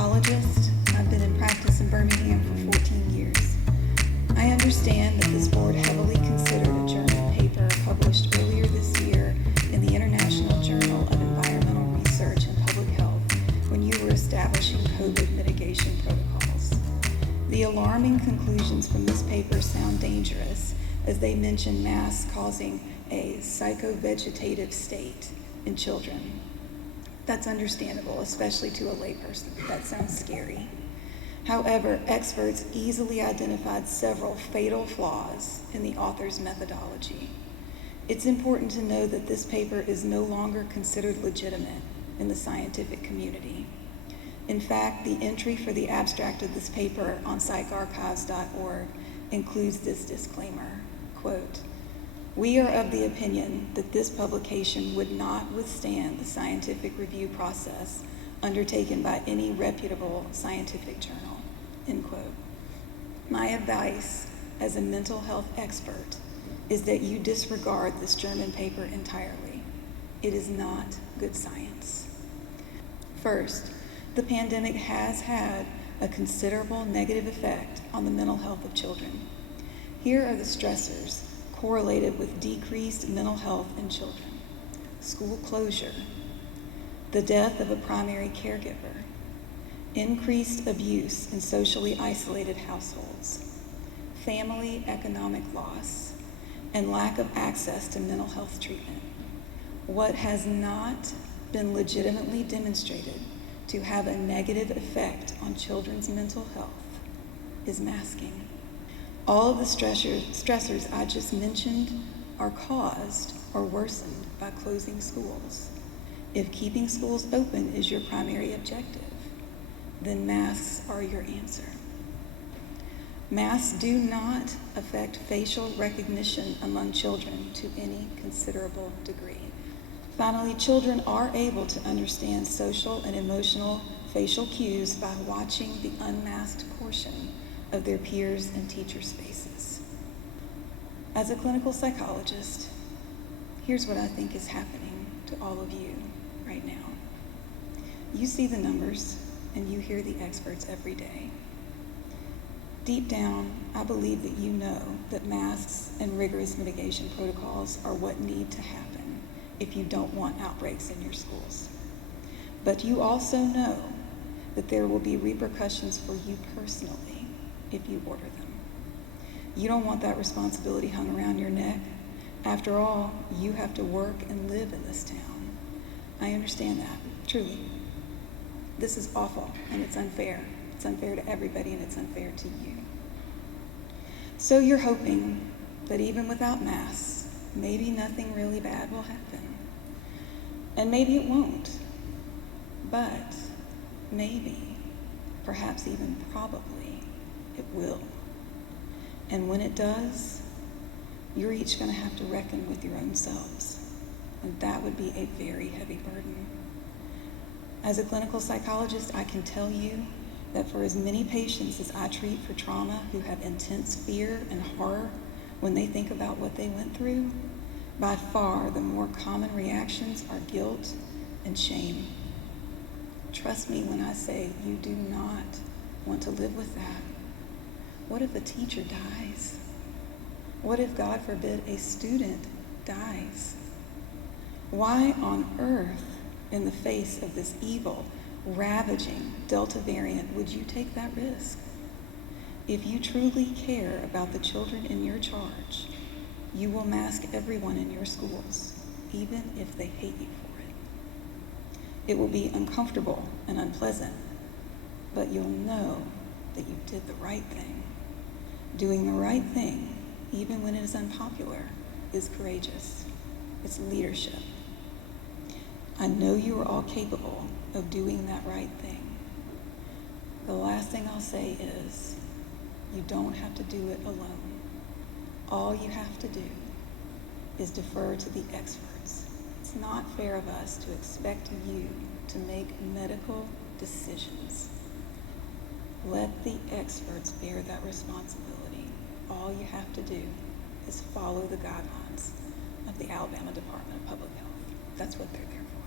psychologist. I've been in practice in Birmingham for 14 years. I understand that this board heavily considered a German paper published earlier this year in the International Journal of Environmental Research and Public Health when you were establishing COVID mitigation protocols. The alarming conclusions from this paper sound dangerous, as they mention masks causing a psychovegetative state in children. That's understandable, especially to a layperson. That sounds scary. However, experts easily identified several fatal flaws in the author's methodology. It's important to know that this paper is no longer considered legitimate in the scientific community. In fact, the entry for the abstract of this paper on psycharchives.org includes this disclaimer, quote, "We are of the opinion that this publication would not withstand the scientific review process undertaken by any reputable scientific journal," end quote. My advice as a mental health expert is that you disregard this German paper entirely. It is not good science. First, the pandemic has had a considerable negative effect on the mental health of children. Here are the stressors correlated with decreased mental health in children: school closure, the death of a primary caregiver, increased abuse in socially isolated households, family economic loss, and lack of access to mental health treatment. What has not been legitimately demonstrated to have a negative effect on children's mental health is masking. All of the stressors I just mentioned are caused or worsened by closing schools. If keeping schools open is your primary objective, then masks are your answer. Masks do not affect facial recognition among children to any considerable degree. Finally, children are able to understand social and emotional facial cues by watching the unmasked portion of their peers and teachers' faces. As a clinical psychologist, here's what I think is happening to all of you right now. You see the numbers and you hear the experts every day. Deep down, I believe that you know that masks and rigorous mitigation protocols are what need to happen if you don't want outbreaks in your schools. But you also know that there will be repercussions for you personally if you order them. You don't want that responsibility hung around your neck. After all, you have to work and live in this town. I understand that, truly. This is awful and it's unfair. It's unfair to everybody and it's unfair to you. So you're hoping that even without masks, maybe nothing really bad will happen. And maybe it won't. But maybe, perhaps even probably, it will. And when it does, you're each going to have to reckon with your own selves. And that would be a very heavy burden. As a clinical psychologist, I can tell you that for as many patients as I treat for trauma who have intense fear and horror when they think about what they went through, by far the more common reactions are guilt and shame. Trust me when I say you do not want to live with that. What if a teacher dies? What if, God forbid, a student dies? Why on earth, in the face of this evil, ravaging Delta variant, would you take that risk? If you truly care about the children in your charge, you will mask everyone in your schools, even if they hate you for it. It will be uncomfortable and unpleasant, but you'll know that you did the right thing. Doing the right thing, even when it is unpopular, is courageous. It's leadership. I know you are all capable of doing that right thing. The last thing I'll say is, you don't have to do it alone. All you have to do is defer to the experts. It's not fair of us to expect you to make medical decisions. Let the experts bear that responsibility. All you have to do is follow the guidelines of the Alabama Department of Public Health. That's what they're there for.